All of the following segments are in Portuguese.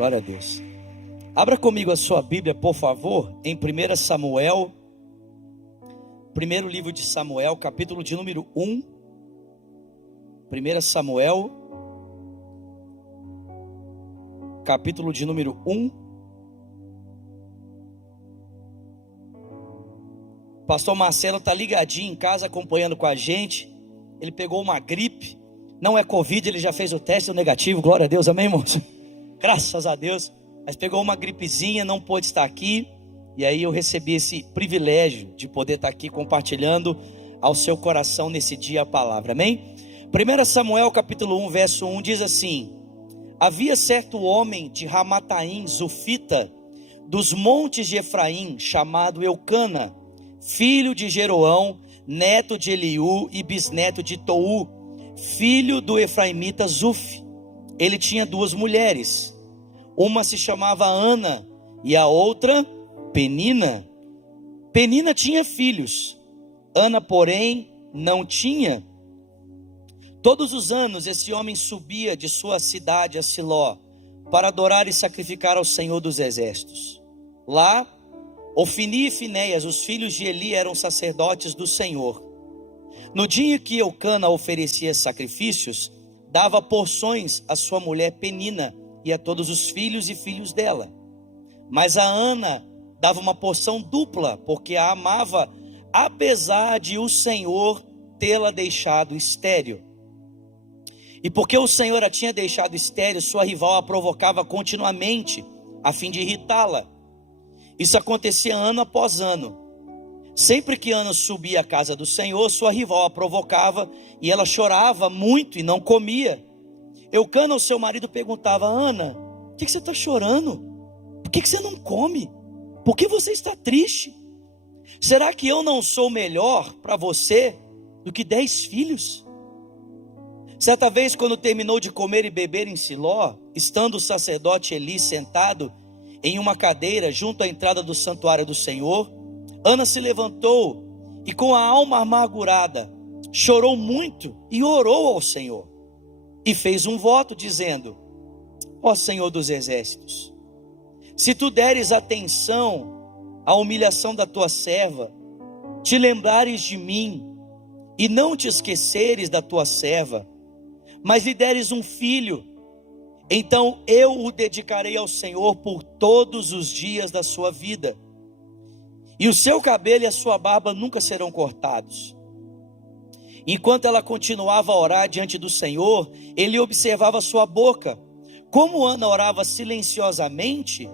Glória a Deus. Abra comigo a sua Bíblia, por favor, em 1 Samuel, primeiro livro de Samuel, capítulo de número 1. 1 Samuel, capítulo de número 1. Pastor Marcelo está ligadinho em casa, acompanhando com a gente. Ele pegou uma gripe, não é Covid, ele já fez o teste negativo, glória a Deus, amém, irmãos? Graças a Deus. Mas pegou uma gripezinha, não pôde estar aqui. E aí eu recebi esse privilégio de poder estar aqui compartilhando ao seu coração nesse dia a palavra, amém? 1 Samuel capítulo 1, verso 1 diz assim: havia certo homem de Ramataim, Zufita, dos montes de Efraim, chamado Eucana, filho de Jeroão, neto de Eliú e bisneto de Tou, filho do efraimita Zuf. Ele tinha duas mulheres, uma se chamava Ana e a outra Penina. Penina tinha filhos, Ana porém não tinha. Todos os anos esse homem subia de sua cidade a Siló para adorar e sacrificar ao Senhor dos Exércitos. Lá, Ofni e Finéias, os filhos de Eli, eram sacerdotes do Senhor. No dia que Eucana oferecia sacrifícios, dava porções à sua mulher Penina e a todos os filhos e filhos dela. Mas a Ana dava uma porção dupla, porque a amava, apesar de o Senhor tê-la deixado estéril. E porque o Senhor a tinha deixado estéril, sua rival a provocava continuamente, a fim de irritá-la. Isso acontecia ano após ano. Sempre que Ana subia à casa do Senhor, sua rival a provocava e ela chorava muito e não comia. Eucana, o seu marido, perguntava: Ana, por que você está chorando? Por que você não come? Por que você está triste? Será que eu não sou melhor para você do que 10 filhos? Certa vez, quando terminou de comer e beber em Siló, estando o sacerdote Eli sentado em uma cadeira junto à entrada do santuário do Senhor, Ana se levantou e, com a alma amargurada, chorou muito e orou ao Senhor. E fez um voto dizendo: ó Senhor dos Exércitos, se tu deres atenção à humilhação da tua serva, te lembrares de mim e não te esqueceres da tua serva, mas lhe deres um filho, então eu o dedicarei ao Senhor por todos os dias da sua vida, e o seu cabelo e a sua barba nunca serão cortados. Enquanto ela continuava a orar diante do Senhor, ele observava sua boca. Como Ana orava silenciosamente,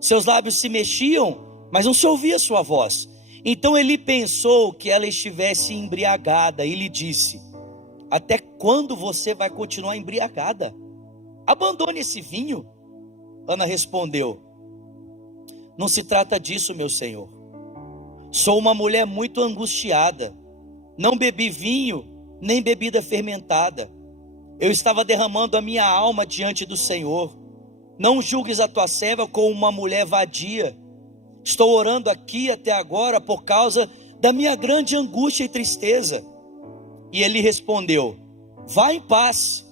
seus lábios se mexiam, mas não se ouvia sua voz. Então ele pensou que ela estivesse embriagada e lhe disse: até quando você vai continuar embriagada? Abandone esse vinho. Ana respondeu: não se trata disso, meu senhor. Sou uma mulher muito angustiada. Não bebi vinho, nem bebida fermentada. Eu estava derramando a minha alma diante do Senhor. Não julgues a tua serva como uma mulher vadia. Estou orando aqui até agora por causa da minha grande angústia e tristeza. E ele respondeu: vá em paz,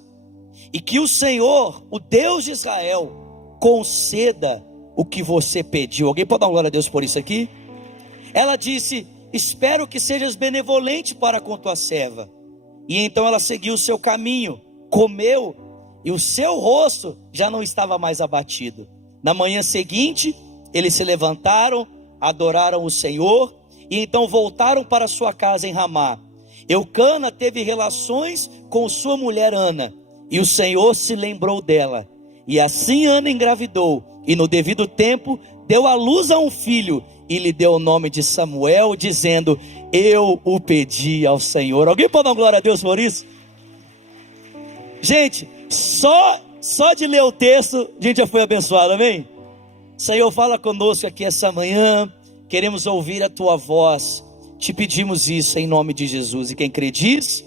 e que o Senhor, o Deus de Israel, conceda o que você pediu. Alguém pode dar glória a Deus por isso aqui? Ela disse: espero que sejas benevolente para com tua serva. E então ela seguiu o seu caminho, comeu, e o seu rosto já não estava mais abatido. Na manhã seguinte, eles se levantaram, adoraram o Senhor, e então voltaram para sua casa em Ramá. Eucana teve relações com sua mulher Ana, e o Senhor se lembrou dela. E assim Ana engravidou, e no devido tempo deu à luz a um filho, e lhe deu o nome de Samuel, dizendo: eu o pedi ao Senhor. Alguém pode dar glória a Deus por isso? Gente, só de ler o texto a gente já foi abençoado, amém? Senhor, fala conosco aqui essa manhã, queremos ouvir a tua voz, te pedimos isso em nome de Jesus. E quem crê diz.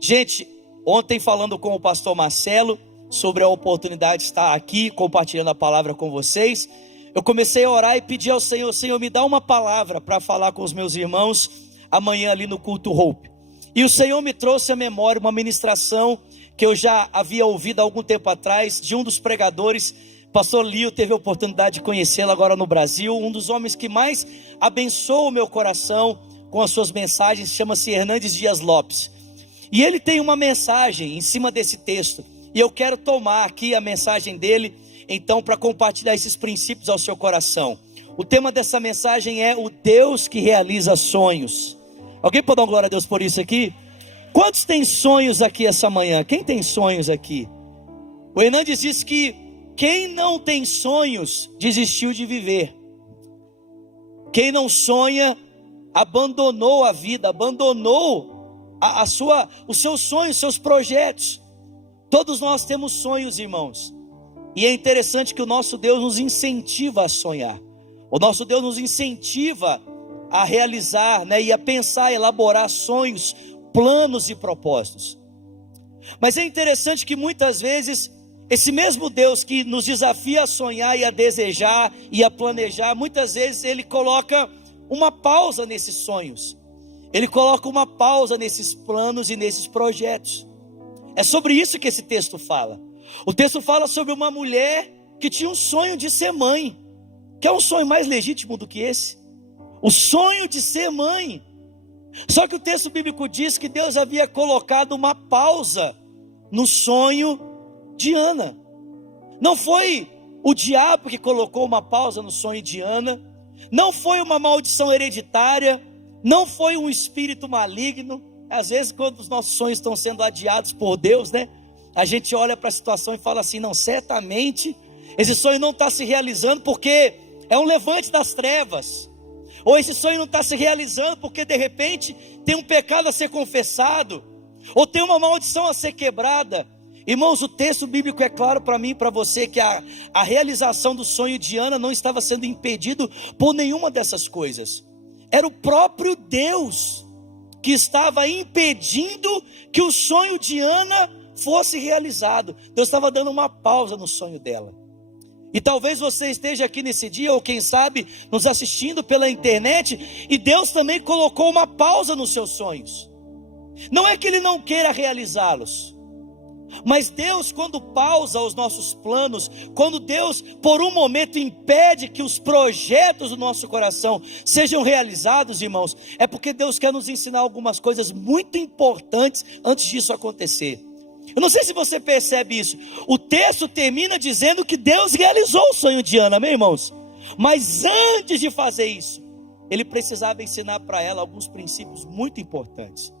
Gente, ontem falando com o pastor Marcelo sobre a oportunidade de estar aqui compartilhando a palavra com vocês, eu comecei a orar e pedir ao Senhor: Senhor, me dá uma palavra para falar com os meus irmãos amanhã ali no culto Hope. E o Senhor me trouxe à memória uma ministração que eu já havia ouvido há algum tempo atrás, de um dos pregadores pastor Lio teve a oportunidade de conhecê-lo agora no Brasil. Um dos homens que mais abençoa o meu coração com as suas mensagens chama-se Hernandes Dias Lopes. E ele tem uma mensagem em cima desse texto. E eu quero tomar aqui a mensagem dele, então, para compartilhar esses princípios ao seu coração. O tema dessa mensagem é o Deus que realiza sonhos. Alguém pode dar uma glória a Deus por isso aqui? Quantos têm sonhos aqui essa manhã? Quem tem sonhos aqui? O Hernandes disse que quem não tem sonhos desistiu de viver. Quem não sonha abandonou a vida, abandonou os seus sonhos, seus projetos. Todos nós temos sonhos, irmãos. E é interessante que o nosso Deus nos incentiva a sonhar. O nosso Deus nos incentiva a realizar, e a pensar, a elaborar sonhos, planos e propósitos. Mas é interessante que muitas vezes esse mesmo Deus que nos desafia a sonhar e a desejar e a planejar, muitas vezes Ele coloca uma pausa nesses sonhos. Ele coloca uma pausa nesses planos e nesses projetos. É sobre isso que esse texto fala. O texto fala sobre uma mulher que tinha um sonho de ser mãe. Que é um sonho mais legítimo do que esse? O sonho de ser mãe. Só que o texto bíblico diz que Deus havia colocado uma pausa no sonho de Ana. Não foi o diabo que colocou uma pausa no sonho de Ana. Não foi uma maldição hereditária. Não foi um espírito maligno. Às vezes quando os nossos sonhos estão sendo adiados por Deus, a gente olha para a situação e fala assim: não, certamente esse sonho não está se realizando porque é um levante das trevas. Ou esse sonho não está se realizando porque de repente tem um pecado a ser confessado, ou tem uma maldição a ser quebrada. Irmãos, o texto bíblico é claro para mim e para você que a realização do sonho de Ana não estava sendo impedido por nenhuma dessas coisas. Era o próprio Deus que estava impedindo que o sonho de Ana fosse realizado. Deus estava dando uma pausa no sonho dela. E talvez você esteja aqui nesse dia, ou quem sabe nos assistindo pela internet, e Deus também colocou uma pausa nos seus sonhos. Não é que Ele não queira realizá-los, mas Deus, quando pausa os nossos planos, quando Deus por um momento impede que os projetos do nosso coração sejam realizados, irmãos, é porque Deus quer nos ensinar algumas coisas muito importantes antes disso acontecer. Eu não sei se você percebe isso. O texto termina dizendo que Deus realizou o sonho de Ana, amém, irmãos? Mas antes de fazer isso, Ele precisava ensinar para ela alguns princípios muito importantes.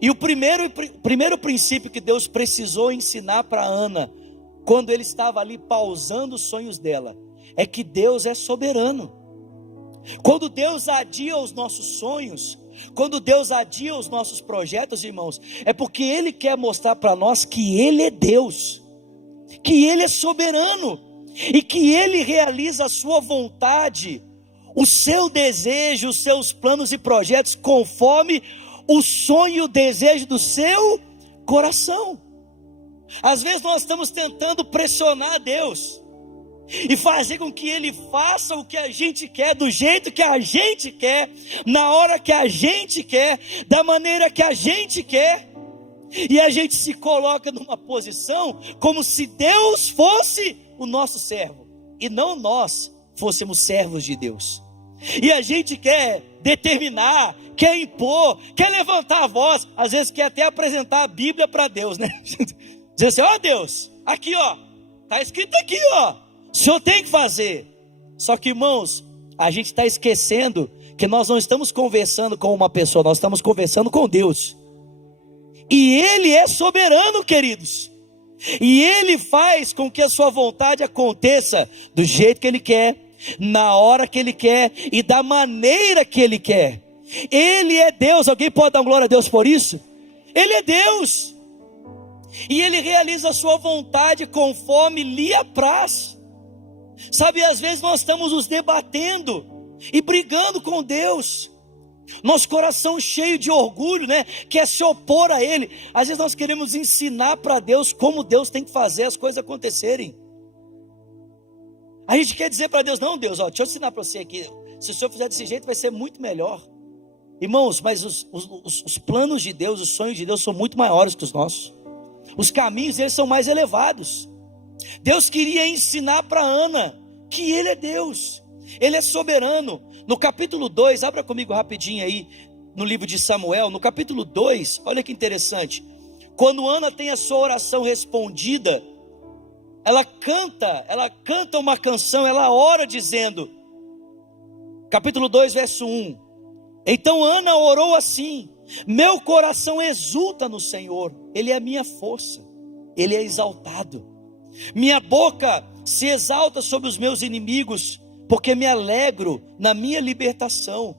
E o primeiro princípio que Deus precisou ensinar para Ana, quando Ele estava ali pausando os sonhos dela, é que Deus é soberano. Quando Deus adia os nossos sonhos, quando Deus adia os nossos projetos, irmãos, é porque Ele quer mostrar para nós que Ele é Deus, que Ele é soberano, e que Ele realiza a sua vontade, o seu desejo, os seus planos e projetos, conforme o sonho e o desejo do seu coração. Às vezes nós estamos tentando pressionar Deus e fazer com que Ele faça o que a gente quer, do jeito que a gente quer, na hora que a gente quer, da maneira que a gente quer. E a gente se coloca numa posição como se Deus fosse o nosso servo e não nós fôssemos servos de Deus. E a gente quer determinar, quer impor, quer levantar a voz, às vezes quer até apresentar a Bíblia para Deus, dizer assim: ó Deus, aqui está escrito aqui, o Senhor tem que fazer. Só que, irmãos, a gente está esquecendo que nós não estamos conversando com uma pessoa, nós estamos conversando com Deus. E Ele é soberano, queridos. E Ele faz com que a sua vontade aconteça do jeito que Ele quer, na hora que Ele quer e da maneira que Ele quer. Ele é Deus. Alguém pode dar glória a Deus por isso? Ele é Deus. E Ele realiza a sua vontade conforme lhe apraz. Sabe, às vezes nós estamos nos debatendo e brigando com Deus. Nosso coração cheio de orgulho, quer se opor a Ele. Às vezes nós queremos ensinar para Deus como Deus tem que fazer as coisas acontecerem. A gente quer dizer para Deus: não, Deus, deixa eu ensinar para você aqui. Se o Senhor fizer desse jeito vai ser muito melhor. Irmãos, mas os planos de Deus, os sonhos de Deus são muito maiores que os nossos. Os caminhos deles são mais elevados. Deus queria ensinar para Ana que Ele é Deus, Ele é soberano. No capítulo 2, abra comigo rapidinho aí, no livro de Samuel, no capítulo 2, olha que interessante. Quando Ana tem a sua oração respondida, ela canta uma canção, ela ora dizendo, capítulo 2, verso 1. Então Ana orou assim: meu coração exulta no Senhor, Ele é minha força, Ele é exaltado. Minha boca se exalta sobre os meus inimigos, porque me alegro na minha libertação.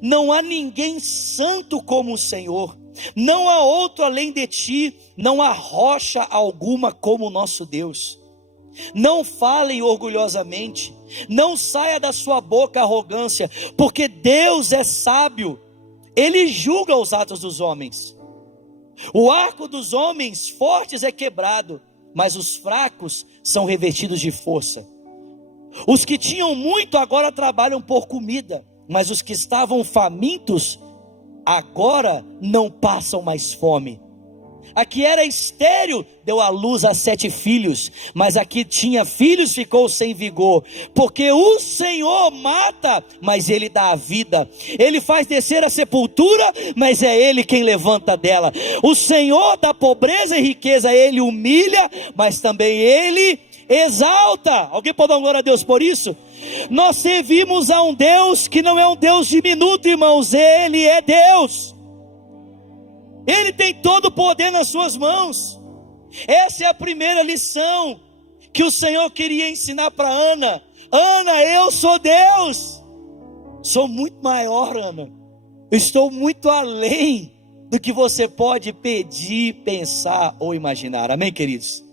Não há ninguém santo como o Senhor, não há outro além de ti, não há rocha alguma como o nosso Deus. Não falem orgulhosamente, não saia da sua boca arrogância, porque Deus é sábio, Ele julga os atos dos homens. O arco dos homens fortes é quebrado, mas os fracos são revestidos de força. Os que tinham muito agora trabalham por comida, mas os que estavam famintos agora não passam mais fome. A que era estéril deu à luz a 7 filhos, mas a que tinha filhos ficou sem vigor, porque o Senhor mata, mas Ele dá a vida. Ele faz descer a sepultura, mas é Ele quem levanta dela. O Senhor dá pobreza e riqueza, Ele humilha, mas também Ele exalta. Alguém pode dar glória a Deus por isso? Nós servimos a um Deus que não é um Deus diminuto, irmãos. Ele é Deus, Ele tem todo o poder nas suas mãos. Essa é a primeira lição que o Senhor queria ensinar para Ana. Ana, eu sou Deus, sou muito maior, Ana, estou muito além do que você pode pedir, pensar ou imaginar. Amém, queridos?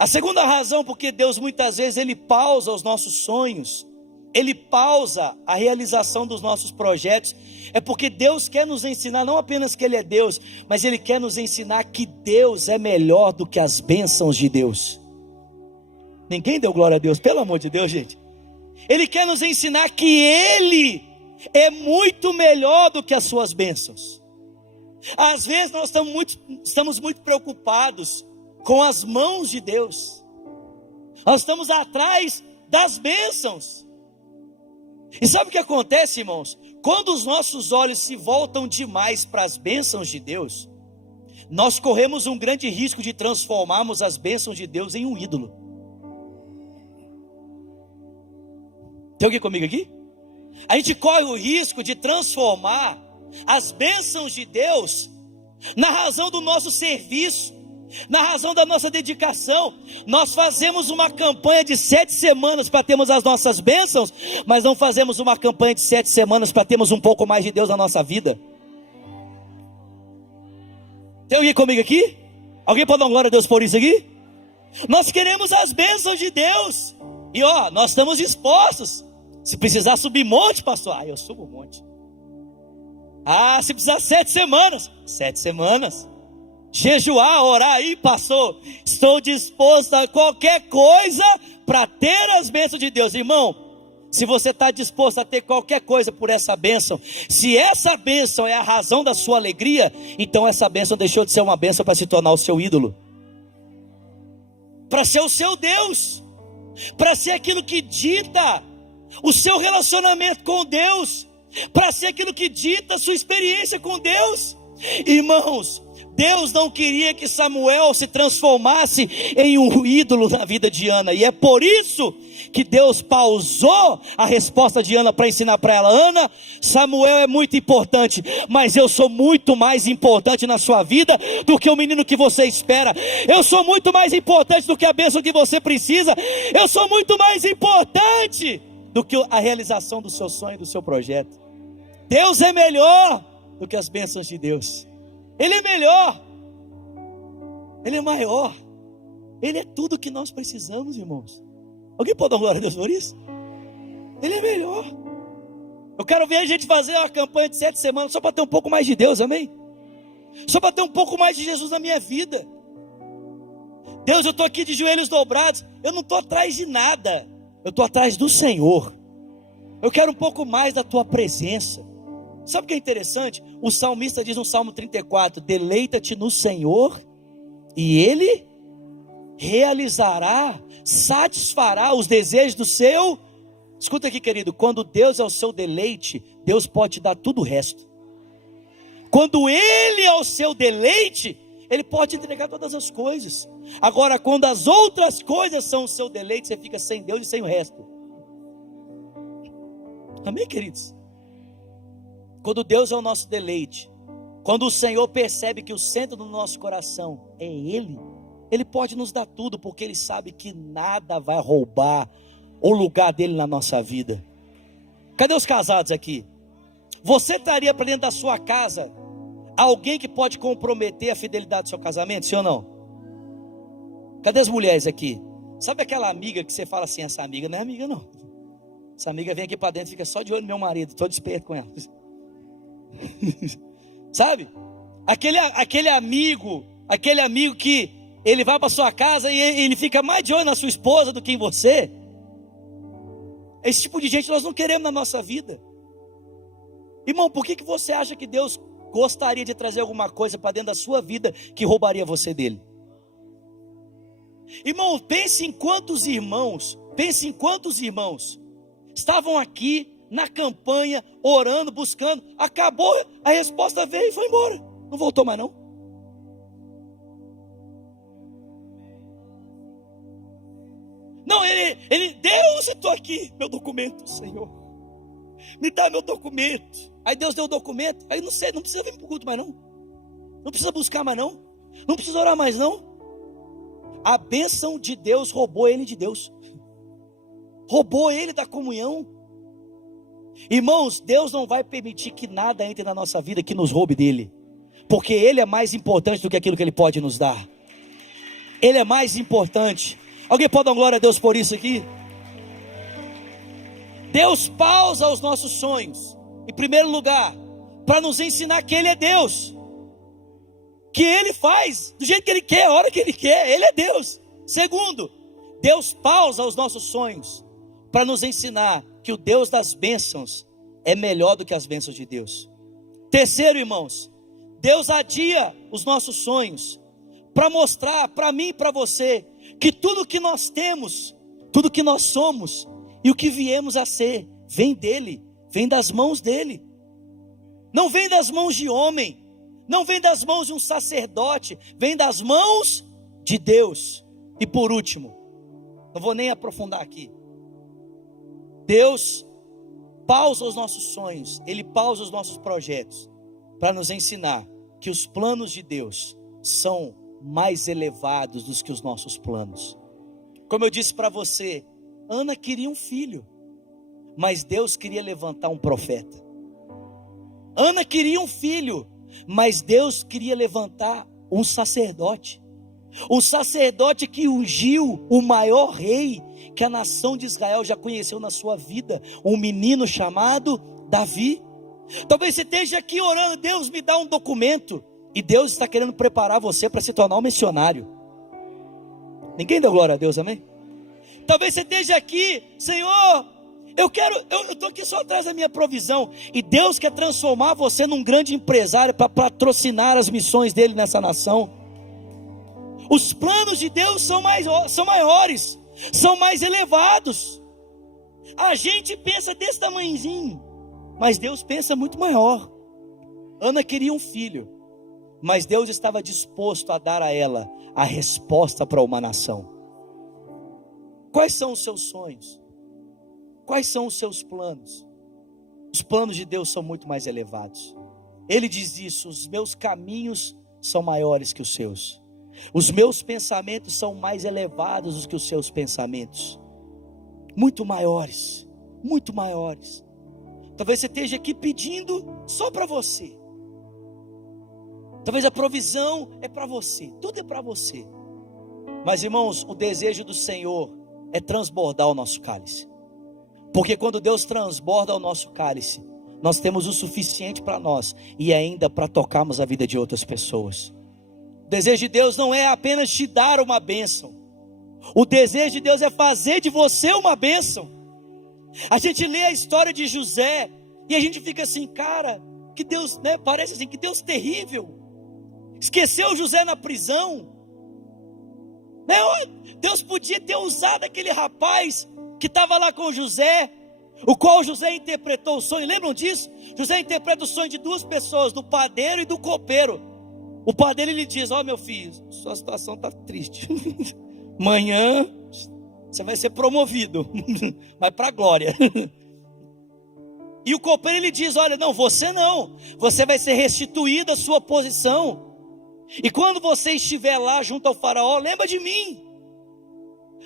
A segunda razão porque Deus muitas vezes Ele pausa os nossos sonhos, Ele pausa a realização dos nossos projetos, é porque Deus quer nos ensinar não apenas que Ele é Deus, mas Ele quer nos ensinar que Deus é melhor do que as bênçãos de Deus. Ninguém deu glória a Deus, pelo amor de Deus, gente. Ele quer nos ensinar que Ele é muito melhor do que as suas bênçãos. Às vezes nós estamos muito preocupados com as mãos de Deus, nós estamos atrás das bênçãos. E sabe o que acontece, irmãos? Quando os nossos olhos se voltam demais para as bênçãos de Deus, nós corremos um grande risco de transformarmos as bênçãos de Deus em um ídolo. Tem alguém comigo aqui? A gente corre o risco de transformar as bênçãos de Deus na razão do nosso serviço, na razão da nossa dedicação. Nós fazemos uma campanha de 7 semanas para termos as nossas bênçãos, mas não fazemos uma campanha de 7 semanas para termos um pouco mais de Deus na nossa vida. Tem alguém comigo aqui? Alguém pode dar uma glória a Deus por isso aqui? Nós queremos as bênçãos de Deus, e nós estamos dispostos. Se precisar subir monte, pastor, eu subo um monte. Se precisar 7 semanas, 7 semanas. Jejuar, orar aí, pastor, estou disposto a qualquer coisa para ter as bênçãos de Deus. Irmão, se você está disposto a ter qualquer coisa por essa bênção, se essa bênção é a razão da sua alegria, então essa bênção deixou de ser uma bênção para se tornar o seu ídolo, para ser o seu Deus, para ser aquilo que dita o seu relacionamento com Deus, para ser aquilo que dita a sua experiência com Deus. Irmãos, Deus não queria que Samuel se transformasse em um ídolo na vida de Ana, e é por isso que Deus pausou a resposta de Ana para ensinar para ela: Ana, Samuel é muito importante, mas eu sou muito mais importante na sua vida do que o menino que você espera. Eu sou muito mais importante do que a bênção que você precisa. Eu sou muito mais importante do que a realização do seu sonho, do seu projeto. Deus é melhor do que as bênçãos de Deus. Ele é melhor, Ele é maior, Ele é tudo que nós precisamos, irmãos. Alguém pode dar glória a Deus por isso? Ele é melhor. Eu quero ver a gente fazer uma campanha de 7 semanas só para ter um pouco mais de Deus, amém? Só para ter um pouco mais de Jesus na minha vida. Deus, eu estou aqui de joelhos dobrados, eu não estou atrás de nada, eu estou atrás do Senhor. Eu quero um pouco mais da Tua presença. Sabe o que é interessante? O salmista diz no Salmo 34: deleita-te no Senhor e Ele realizará, satisfará os desejos do seu. Escuta aqui, querido, quando Deus é o seu deleite, Deus pode te dar tudo o resto. Quando Ele é o seu deleite, Ele pode entregar todas as coisas. Agora, quando as outras coisas são o seu deleite, você fica sem Deus e sem o resto. Amém, queridos? Quando Deus é o nosso deleite, quando o Senhor percebe que o centro do nosso coração é Ele, Ele pode nos dar tudo, porque Ele sabe que nada vai roubar o lugar dele na nossa vida. Cadê os casados aqui? Você estaria para dentro da sua casa alguém que pode comprometer a fidelidade do seu casamento, sim ou não? Cadê as mulheres aqui? Sabe aquela amiga que você fala assim, essa amiga não é amiga não. Essa amiga vem aqui para dentro e fica só de olho no meu marido, todo esperto com ela. Sabe? Aquele amigo que ele vai para sua casa e ele fica mais de olho na sua esposa do que em você. Esse tipo de gente nós não queremos na nossa vida. Irmão, por que você acha que Deus gostaria de trazer alguma coisa para dentro da sua vida que roubaria você dele? Irmão, pense em quantos irmãos estavam aqui na campanha, orando, buscando, acabou, a resposta veio e foi embora, não voltou mais não. Não, ele Deus, eu estou aqui, meu documento, Senhor, me dá meu documento. Aí Deus deu o documento, aí não precisa vir para o culto mais não, não precisa buscar mais não, não precisa orar mais não. A bênção de Deus roubou ele de Deus, roubou ele da comunhão. Irmãos, Deus não vai permitir que nada entre na nossa vida que nos roube dele, porque Ele é mais importante do que aquilo que Ele pode nos dar. Ele é mais importante. Alguém pode dar glória a Deus por isso aqui? Deus pausa os nossos sonhos, em primeiro lugar, para nos ensinar que Ele é Deus, que Ele faz do jeito que Ele quer, a hora que Ele quer, Ele é Deus. Segundo, Deus pausa os nossos sonhos para nos ensinar que o Deus das bênçãos é melhor do que as bênçãos de Deus. Terceiro, irmãos, Deus adia os nossos sonhos para mostrar para mim e para você que tudo que nós temos, tudo que nós somos e o que viemos a ser, vem dele, vem das mãos dele. Não vem das mãos de homem, não vem das mãos de um sacerdote, vem das mãos de Deus. E por último, não vou nem aprofundar aqui, Deus pausa os nossos sonhos, Ele pausa os nossos projetos, para nos ensinar que os planos de Deus são mais elevados do que os nossos planos. Como eu disse para você, Ana queria um filho, mas Deus queria levantar um profeta. Ana queria um filho, mas Deus queria levantar um sacerdote. Um sacerdote que ungiu o maior rei que a nação de Israel já conheceu na sua vida, um menino chamado Davi. Talvez você esteja aqui orando, Deus me dá um documento, e Deus está querendo preparar você para se tornar um missionário. Ninguém deu glória a Deus, amém? Talvez você esteja aqui, Senhor, eu estou aqui só atrás da minha provisão, e Deus quer transformar você num grande empresário para patrocinar as missões dele nessa nação. Os planos de Deus são maiores, são mais elevados. A gente pensa desse tamanhozinho, mas Deus pensa muito maior. Ana queria um filho, mas Deus estava disposto a dar a ela a resposta para uma nação. Quais são os seus sonhos? Quais são os seus planos? Os planos de Deus são muito mais elevados. Ele diz isso: os meus caminhos são maiores que os seus. Os meus pensamentos são mais elevados do que os seus pensamentos. Muito maiores, muito maiores. Talvez você esteja aqui pedindo só para você. Talvez a provisão é para você, tudo é para você. Mas irmãos, o desejo do Senhor é transbordar o nosso cálice. Porque quando Deus transborda o nosso cálice, nós temos o suficiente para nós e ainda para tocarmos a vida de outras pessoas. O desejo de Deus não é apenas te dar uma bênção. O desejo de Deus é fazer de você uma bênção. A gente lê a história de José e a gente fica assim, cara, que Deus, parece assim, que Deus terrível. Esqueceu José na prisão. Deus podia ter usado aquele rapaz que estava lá com José, o qual José interpretou o sonho. Lembram disso? José interpreta o sonho de duas pessoas, do padeiro e do copeiro. O padeiro lhe diz: ó, meu filho, sua situação está triste. Amanhã você vai ser promovido, vai para a glória. E o copeiro ele diz: olha, não, você vai ser restituído à sua posição. E quando você estiver lá junto ao faraó, lembra de mim,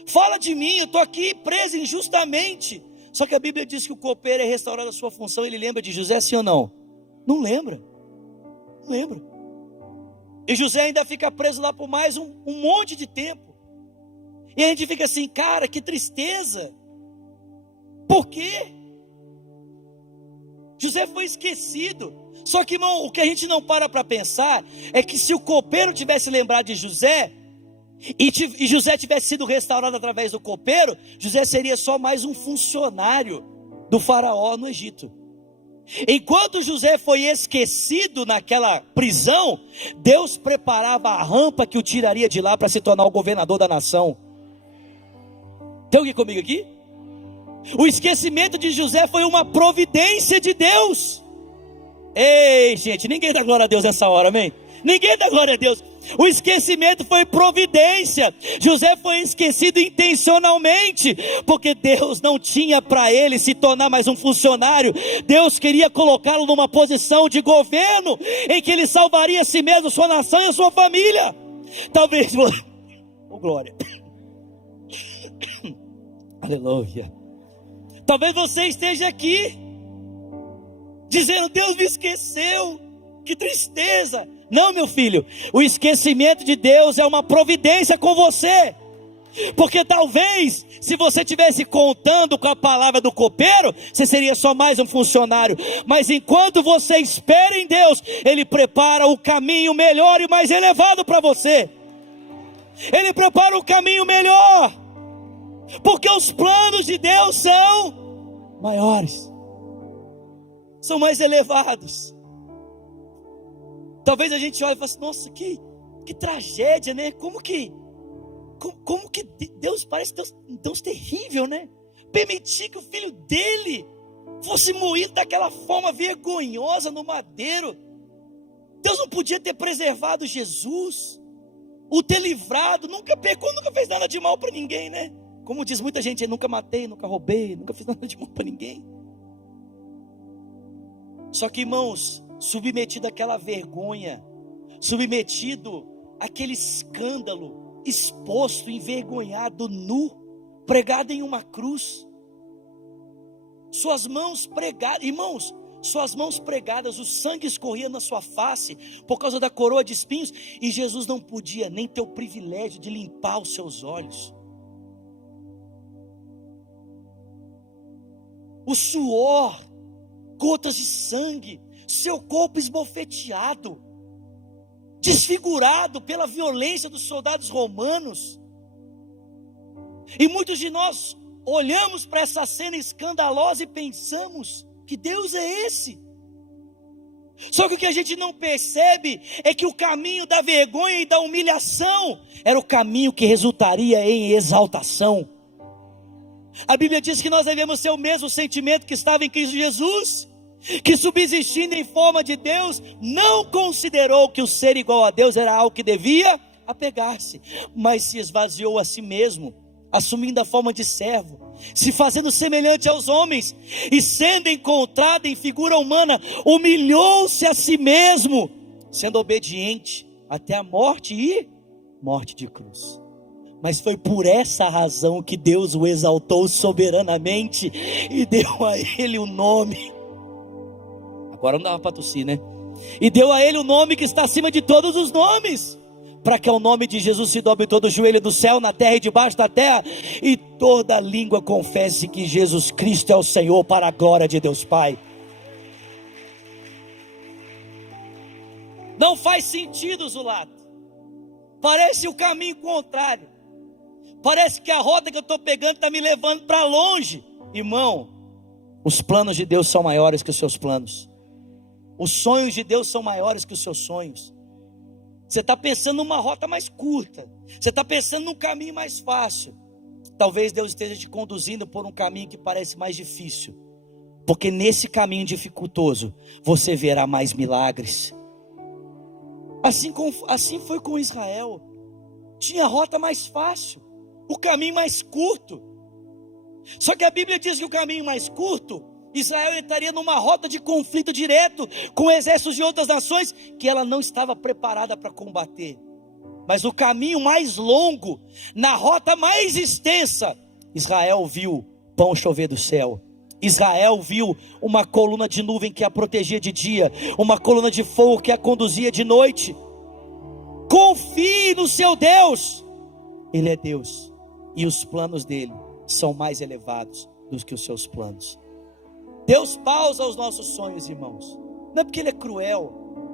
fala de mim, eu estou aqui preso injustamente. Só que a Bíblia diz que o copeiro é restaurado a sua função. Ele lembra de José, sim ou não? Não lembra. E José ainda fica preso lá por mais um monte de tempo. E a gente fica assim: cara, que tristeza. Por quê? José foi esquecido. Só que, irmão, o que a gente não para pensar é que se o copeiro tivesse lembrado de José, e José tivesse sido restaurado através do copeiro, José seria só mais um funcionário do faraó no Egito. Enquanto José foi esquecido naquela prisão, Deus preparava a rampa que o tiraria de lá para se tornar o governador da nação. Tem alguém comigo aqui? O esquecimento de José foi uma providência de Deus. Ei, gente, ninguém dá glória a Deus nessa hora, amém? Ninguém dá glória a Deus. O esquecimento foi providência. José foi esquecido intencionalmente, porque Deus não tinha para ele se tornar mais um funcionário. Deus queria colocá-lo numa posição de governo, em que ele salvaria a si mesmo, sua nação e a sua família. Talvez, oh glória, aleluia. Talvez você esteja aqui dizendo: Deus me esqueceu, que tristeza. Não, meu filho, o esquecimento de Deus é uma providência com você. Porque talvez, se você estivesse contando com a palavra do copeiro, você seria só mais um funcionário. Mas enquanto você espera em Deus, Ele prepara o caminho melhor e mais elevado para você. Ele prepara o caminho melhor, porque os planos de Deus são maiores, são mais elevados. Talvez a gente olhe e fale assim: nossa, que tragédia, né? Como que Deus parece Deus terrível, né? Permitir que o filho dele fosse moído daquela forma vergonhosa no madeiro. Deus não podia ter preservado Jesus, o ter livrado. Nunca pecou, nunca fez nada de mal para ninguém, né? Como diz muita gente: eu nunca matei, nunca roubei, nunca fiz nada de mal para ninguém. Só que, irmãos, submetido àquela vergonha, submetido àquele escândalo, exposto, envergonhado, nu, pregado em uma cruz, suas mãos pregadas, irmãos, suas mãos pregadas, o sangue escorria na sua face por causa da coroa de espinhos, e Jesus não podia nem ter o privilégio de limpar os seus olhos. O suor, gotas de sangue, seu corpo esbofeteado, desfigurado pela violência dos soldados romanos. E muitos de nós olhamos para essa cena escandalosa e pensamos: que Deus é esse? Só que o que a gente não percebe é que o caminho da vergonha e da humilhação era o caminho que resultaria em exaltação. A Bíblia diz que nós devemos ter o mesmo sentimento que estava em Cristo Jesus, que subsistindo em forma de Deus, não considerou que o ser igual a Deus era algo que devia apegar-se, mas se esvaziou a si mesmo, assumindo a forma de servo, se fazendo semelhante aos homens, e sendo encontrado em figura humana, humilhou-se a si mesmo, sendo obediente até a morte e morte de cruz. Mas foi por essa razão que Deus o exaltou soberanamente e deu a ele o nome. Agora não dava para tossir, né? E deu a ele o nome que está acima de todos os nomes, para que ao nome de Jesus se dobre todo o joelho do céu, na terra e debaixo da terra, e toda língua confesse que Jesus Cristo é o Senhor, para a glória de Deus Pai. Não faz sentido, Zulato. Parece o caminho contrário. Parece que a rota que eu estou pegando está me levando para longe. Irmão, os planos de Deus são maiores que os seus planos. Os sonhos de Deus são maiores que os seus sonhos. Você está pensando numa rota mais curta. Você está pensando num caminho mais fácil. Talvez Deus esteja te conduzindo por um caminho que parece mais difícil. Porque nesse caminho dificultoso, você verá mais milagres. Assim foi com Israel. Tinha a rota mais fácil, o caminho mais curto. Só que a Bíblia diz que o caminho mais curto, Israel entraria numa rota de conflito direto com exércitos de outras nações que ela não estava preparada para combater. Mas o caminho mais longo, na rota mais extensa, Israel viu pão chover do céu. Israel viu uma coluna de nuvem que a protegia de dia, uma coluna de fogo que a conduzia de noite. Confie no seu Deus. Ele é Deus e os planos dele são mais elevados do que os seus planos. Deus pausa os nossos sonhos, irmãos. Não é porque ele é cruel,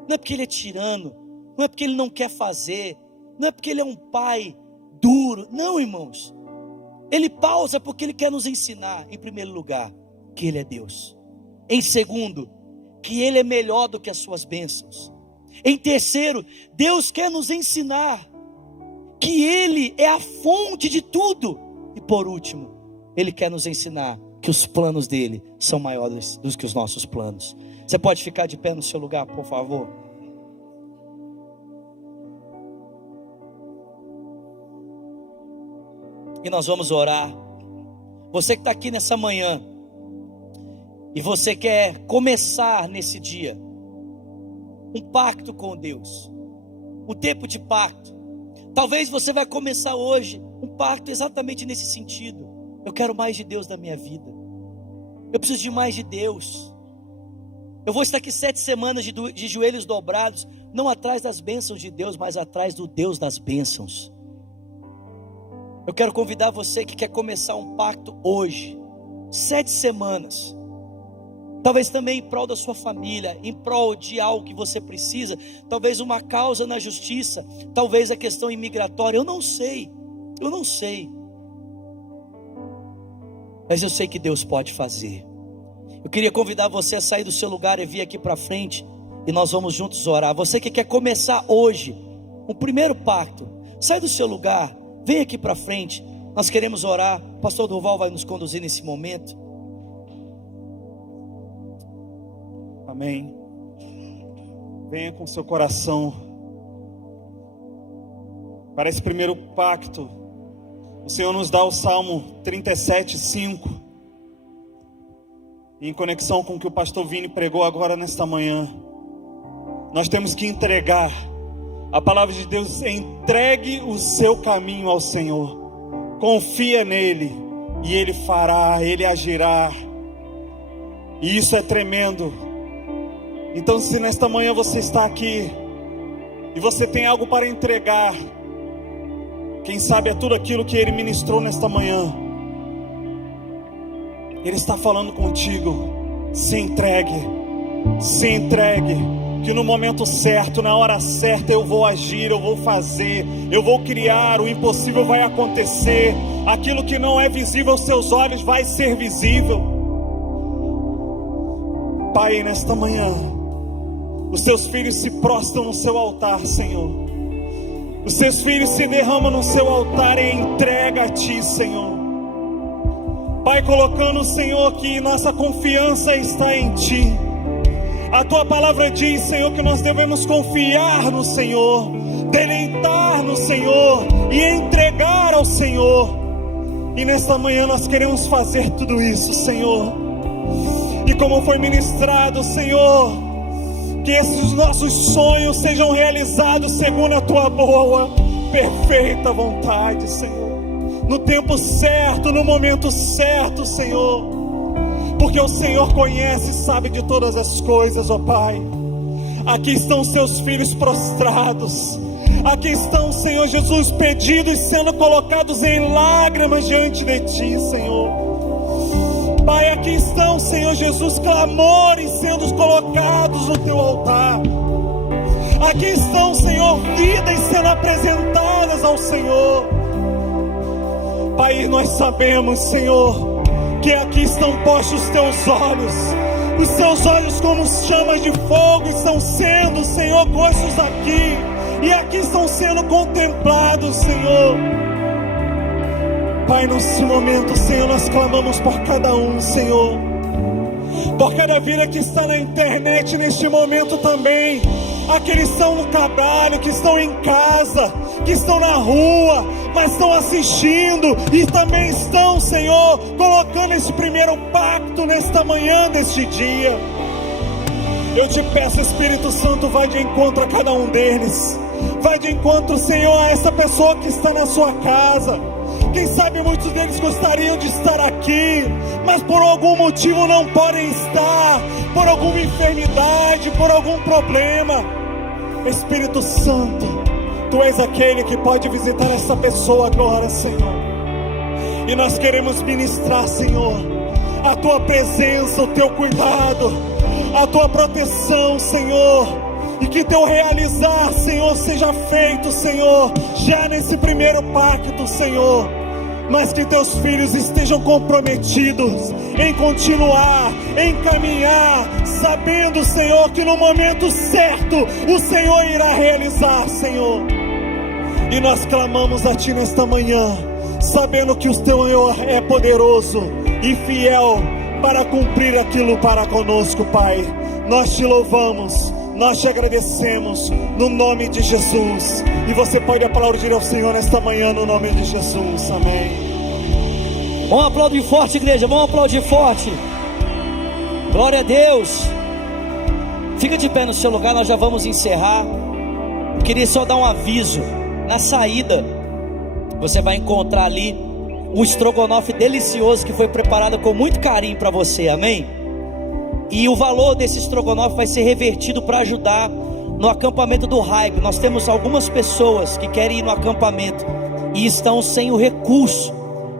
não é porque ele é tirano, não é porque ele não quer fazer, não é porque ele é um pai duro. Não, irmãos. Ele pausa porque ele quer nos ensinar, em primeiro lugar, que ele é Deus. Em segundo, que ele é melhor do que as suas bênçãos. Em terceiro, Deus quer nos ensinar que ele é a fonte de tudo. E por último, ele quer nos ensinar que os planos dele são maiores do que os nossos planos. Você pode ficar de pé no seu lugar, por favor? E nós vamos orar. Você que está aqui nessa manhã e você quer começar nesse dia um pacto com Deus, um tempo de pacto. Talvez você vai começar hoje um pacto exatamente nesse sentido. Eu quero mais de Deus na minha vida. Eu preciso de mais de Deus. Eu vou estar aqui 7 semanas de joelhos dobrados, não atrás das bênçãos de Deus, mas atrás do Deus das bênçãos. Eu quero convidar você que quer começar um pacto hoje, 7 semanas. Talvez também em prol da sua família, em prol de algo que você precisa, talvez uma causa na justiça, talvez a questão imigratória, eu não sei, mas eu sei que Deus pode fazer. Eu queria convidar você a sair do seu lugar e vir aqui para frente, e nós vamos juntos orar. Você que quer começar hoje um primeiro pacto, sai do seu lugar, vem aqui para frente, nós queremos orar. O pastor Durval vai nos conduzir nesse momento. Amém. Venha com seu coração para esse primeiro pacto. O Senhor nos dá o Salmo 37:5, em conexão com o que o pastor Vini pregou agora nesta manhã. Nós temos que entregar. A palavra de Deus: entregue o seu caminho ao Senhor, confia nele e ele fará, ele agirá. E isso é tremendo. Então, se nesta manhã você está aqui e você tem algo para entregar, quem sabe é tudo aquilo que ele ministrou nesta manhã, ele está falando contigo. Se entregue, que no momento certo, na hora certa, eu vou agir, eu vou fazer, eu vou criar, o impossível vai acontecer, aquilo que não é visível aos seus olhos vai ser visível. Pai, nesta manhã, os teus filhos se prostram no seu altar, Senhor. Os teus filhos se derramam no seu altar e entrega a Ti, Senhor. Pai, colocando, Senhor, que nossa confiança está em Ti. A Tua palavra diz, Senhor, que nós devemos confiar no Senhor, deleitar no Senhor e entregar ao Senhor. E nesta manhã nós queremos fazer tudo isso, Senhor. E como foi ministrado, Senhor, que esses nossos sonhos sejam realizados segundo a Tua boa, perfeita vontade, Senhor. No tempo certo, no momento certo, Senhor. Porque o Senhor conhece e sabe de todas as coisas, ó Pai. Aqui estão seus filhos prostrados. Aqui estão, Senhor Jesus, pedidos sendo colocados em lágrimas diante de Ti, Senhor. Pai, aqui estão, Senhor Jesus, clamores sendo colocados no Teu altar. Aqui estão, Senhor, vidas sendo apresentadas ao Senhor. Pai, nós sabemos, Senhor, que aqui estão postos os Teus olhos. Os Teus olhos como chamas de fogo estão sendo, Senhor, postos aqui. e aqui estão sendo contemplados, Senhor. Pai, nesse momento, Senhor, nós clamamos por cada um, Senhor, por cada vida que está na internet neste momento também, aqueles que estão no trabalho, que estão em casa, que estão na rua, mas estão assistindo e também estão, Senhor, colocando esse primeiro pacto nesta manhã, neste dia. Eu te peço, Espírito Santo, vai de encontro a cada um deles, vai de encontro, Senhor, a essa pessoa que está na sua casa. Quem sabe muitos deles gostariam de estar aqui, mas por algum motivo não podem estar, por alguma enfermidade, por algum problema. Espírito Santo, Tu és aquele que pode visitar essa pessoa agora, Senhor. E nós queremos ministrar, Senhor, a Tua presença, o Teu cuidado, a Tua proteção, Senhor. E que Teu realizar, Senhor, seja feito, Senhor, já nesse primeiro pacto, Senhor. Mas que Teus filhos estejam comprometidos em continuar, em caminhar, sabendo, Senhor, que no momento certo o Senhor irá realizar, Senhor. E nós clamamos a Ti nesta manhã, sabendo que o Teu Senhor é poderoso e fiel para cumprir aquilo para conosco, Pai. Nós Te louvamos, nós Te agradecemos, no nome de Jesus. E você pode aplaudir ao Senhor nesta manhã, no nome de Jesus, amém. Vamos aplaudir forte, igreja, vamos aplaudir forte. Glória a Deus. Fica de pé no seu lugar, nós já vamos encerrar. Eu queria só dar um aviso. Na saída, você vai encontrar ali um estrogonofe delicioso que foi preparado com muito carinho para você, amém? E o valor desse estrogonofe vai ser revertido para ajudar no acampamento do Raigo. Nós temos algumas pessoas que querem ir no acampamento e estão sem o recurso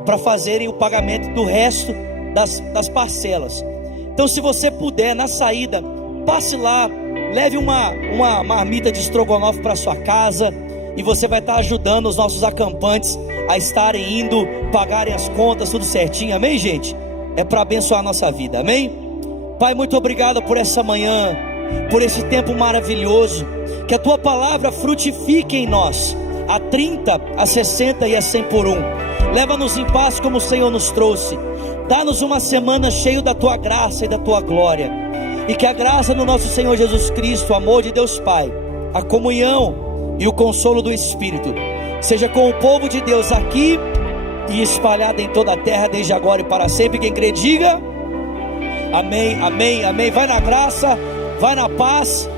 para fazerem o pagamento do resto das parcelas. Então, se você puder, na saída, passe lá, leve uma marmita de estrogonofe para sua casa, e você vai estar ajudando os nossos acampantes a estarem indo, pagarem as contas, tudo certinho, amém, gente? É para abençoar a nossa vida, amém? Pai, muito obrigado por essa manhã, por esse tempo maravilhoso. Que a Tua palavra frutifique em nós, a 30, a 60 e a 100 por 1. Leva-nos em paz como o Senhor nos trouxe. Dá-nos uma semana cheia da Tua graça e da Tua glória. E que a graça do nosso Senhor Jesus Cristo, o amor de Deus Pai, a comunhão e o consolo do Espírito seja com o povo de Deus aqui e espalhado em toda a terra, desde agora e para sempre. Quem crê, diga amém, amém, amém. Vai na graça, vai na paz.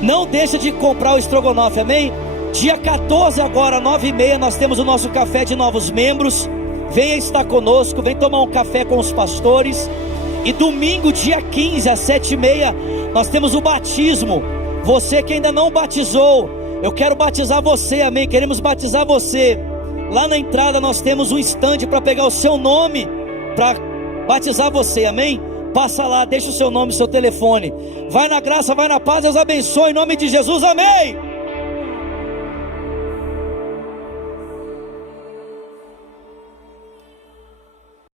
Não deixa de comprar o estrogonofe, amém? Dia 14 agora, 9h30, nós temos o nosso café de novos membros. Venha estar conosco, vem tomar um café com os pastores. E domingo, dia 15, às 7h30, nós temos o batismo. Você que ainda não batizou, eu quero batizar você, amém? Queremos batizar você. Lá na entrada nós temos um stand para pegar o seu nome, para batizar você, amém? Passa lá, deixa o seu nome, seu telefone. Vai na graça, vai na paz, Deus abençoe, em nome de Jesus, amém.